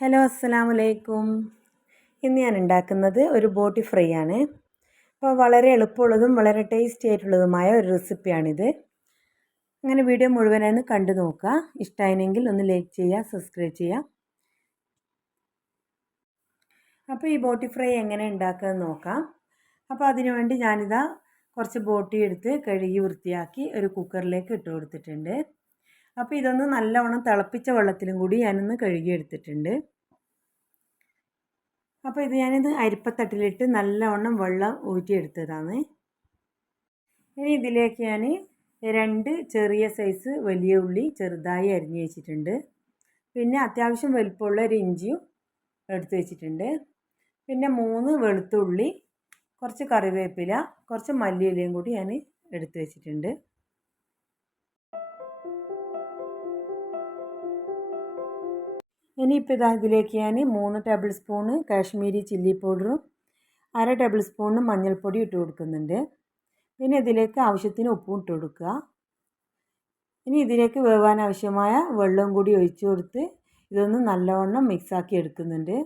Hello അസ്സലാമു അലൈക്കും. ഇന്ന് ഞാൻ ഉണ്ടാക്കുന്നത് ഒരു ബോട്ടി ഫ്രൈ ആണ്. അപ്പോൾ വളരെ എളുപ്പമുള്ളതും വളരെ ടേസ്റ്റി ആയിട്ടുള്ളതുമായ ഒരു റെസിപ്പിയാണിത്. അങ്ങനെ വീഡിയോ മുഴുവനായി കണ്ടു നോക്കുക. ഇഷ്ടമായെങ്കിൽ ഒന്ന് ലൈക്ക് ചെയ്യുക, സബ്സ്ക്രൈബ് ചെയ്യുക. അപ്പോൾ ഈ ബോട്ടി ഫ്രൈ എങ്ങനെ ഉണ്ടാക്കുകയെന്ന് നോക്കാം. അപ്പോൾ അതിനുവേണ്ടി ഞാനിതാ കുറച്ച് ബോട്ടി എടുത്ത് കഴുകി വൃത്തിയാക്കി ഒരു കുക്കറിലേക്ക് ഇട്ട് കൊടുത്തിട്ടുണ്ട്. അപ്പോൾ ഇതൊന്ന് നല്ലവണ്ണം തിളപ്പിച്ച വെള്ളത്തിലും കൂടി ഞാനൊന്ന് കഴുകിയെടുത്തിട്ടുണ്ട്. അപ്പോൾ ഞാനിത് അരിപ്പത്തട്ടിലിട്ട് നല്ലവണ്ണം വെള്ളം ഊറ്റിയെടുത്തതാണ്. ഇനി ഇതിലേക്ക് ഞാൻ 2 ചെറിയ സൈസ് വലിയ ഉള്ളി ചെറുതായി അരിഞ്ഞു വെച്ചിട്ടുണ്ട്. പിന്നെ അത്യാവശ്യം വലുപ്പമുള്ള ഒരു ഇഞ്ചിയും എടുത്ത് വെച്ചിട്ടുണ്ട്. പിന്നെ 3 വെളുത്തുള്ളി, കുറച്ച് കറിവേപ്പില, കുറച്ച് മല്ലിയിലയും കൂടി ഞാൻ എടുത്ത് വെച്ചിട്ടുണ്ട്. ഇനിയിപ്പോൾ ഇതിലേക്ക് ഞാൻ 3 ടേബിൾ സ്പൂണ് കാശ്മീരി ചില്ലി പൗഡറും 1/2 ടേബിൾ സ്പൂണ് മഞ്ഞൾപ്പൊടി ഇട്ട് കൊടുക്കുന്നുണ്ട്. പിന്നെ ഇതിലേക്ക് ആവശ്യത്തിന് ഉപ്പും ഇട്ട് കൊടുക്കുക. ഇനി ഇതിലേക്ക് വേവാൻ ആവശ്യമായ വെള്ളവും കൂടി ഒഴിച്ചു കൊടുത്ത് ഇതൊന്ന് നല്ലവണ്ണം മിക്സാക്കി എടുക്കുന്നുണ്ട്.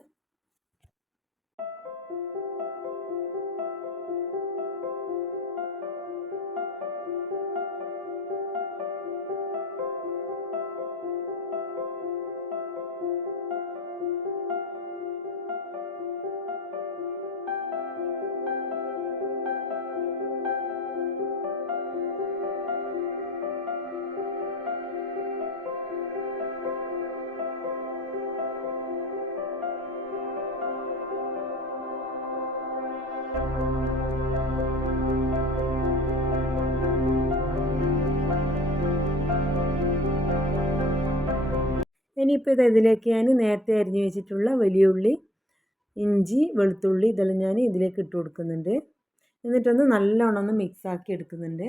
ഇനിയിപ്പോൾ ഇതിലേക്ക് ഞാൻ നേരത്തെ അരിഞ്ഞു വെച്ചിട്ടുള്ള വലിയ ഉള്ളി, ഇഞ്ചി, വെളുത്തുള്ളി ഇതെല്ലാം ഞാൻ ഇതിലേക്ക് ഇട്ട് കൊടുക്കുന്നുണ്ട്. എന്നിട്ടൊന്ന് നല്ലോണം ഒന്ന് മിക്സാക്കി എടുക്കുന്നുണ്ട്.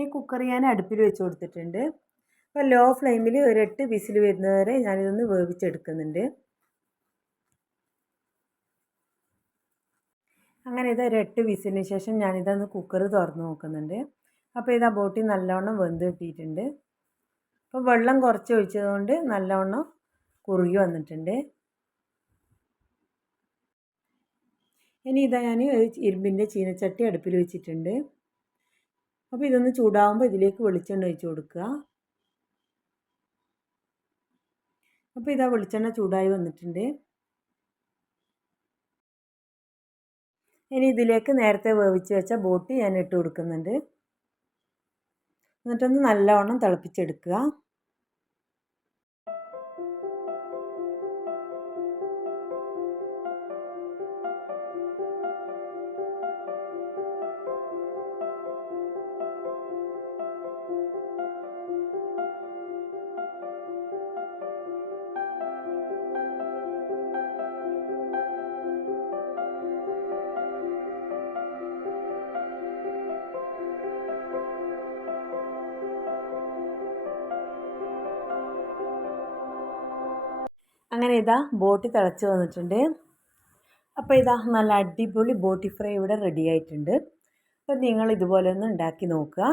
ഈ കുക്കർ ഞാൻ അടുപ്പിൽ വെച്ച് കൊടുത്തിട്ടുണ്ട്. അപ്പോൾ ലോ ഫ്ലെയിമിൽ ഒരു 8 വിസിൽ വരുന്നവരെ ഞാനിതൊന്ന് വേവിച്ചെടുക്കുന്നുണ്ട്. അങ്ങനെ ഇത് ഒരു 8 വിസിലിന് ശേഷം ഞാനിതൊന്ന് കുക്കർ തുറന്ന് നോക്കുന്നുണ്ട്. അപ്പോൾ ഇതാ ബോട്ടി നല്ലവണ്ണം വെന്ത് കിട്ടിയിട്ടുണ്ട്. അപ്പോൾ വെള്ളം കുറച്ച് ഒഴിച്ചതുകൊണ്ട് നല്ലവണ്ണം കുറുകി വന്നിട്ടുണ്ട്. ഇനി ഇതാ ഞാൻ ഇരുമ്പിൻ്റെ ചീനച്ചട്ടി അടുപ്പിൽ വെച്ചിട്ടുണ്ട്. അപ്പോൾ ഇതൊന്ന് ചൂടാകുമ്പോൾ ഇതിലേക്ക് വെളിച്ചെണ്ണ ഒഴിച്ച് കൊടുക്കുക. അപ്പോൾ ഇതാ വെളിച്ചെണ്ണ ചൂടായി വന്നിട്ടുണ്ട്. ഇനി ഇതിലേക്ക് നേരത്തെ വേവിച്ച് വെച്ച ബോട്ടി ഞാൻ ഇട്ട് കൊടുക്കുന്നുണ്ട്. എന്നിട്ടൊന്ന് നല്ലവണ്ണം തിളപ്പിച്ചെടുക്കുക. അങ്ങനെ ഇതാ ബോട്ടി തിളച്ച് വന്നിട്ടുണ്ട്. അപ്പോൾ ഇതാ നല്ല അടിപൊളി ബോട്ടി ഫ്രൈ ഇവിടെ റെഡി ആയിട്ടുണ്ട്. അപ്പോൾ നിങ്ങൾ ഇതുപോലെ ഒന്ന് ഉണ്ടാക്കി നോക്കുക.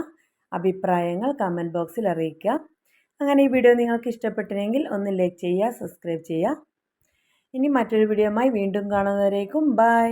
അഭിപ്രായങ്ങൾ കമൻറ്റ് ബോക്സിൽ അറിയിക്കുക. അങ്ങനെ ഈ വീഡിയോ നിങ്ങൾക്ക് ഇഷ്ടപ്പെട്ടില്ലെങ്കിൽ ഒന്ന് ലൈക്ക് ചെയ്യുക, സബ്സ്ക്രൈബ് ചെയ്യുക. ഇനി മറ്റൊരു വീഡിയോയുമായി വീണ്ടും കാണുന്നവരേക്കും ബൈ.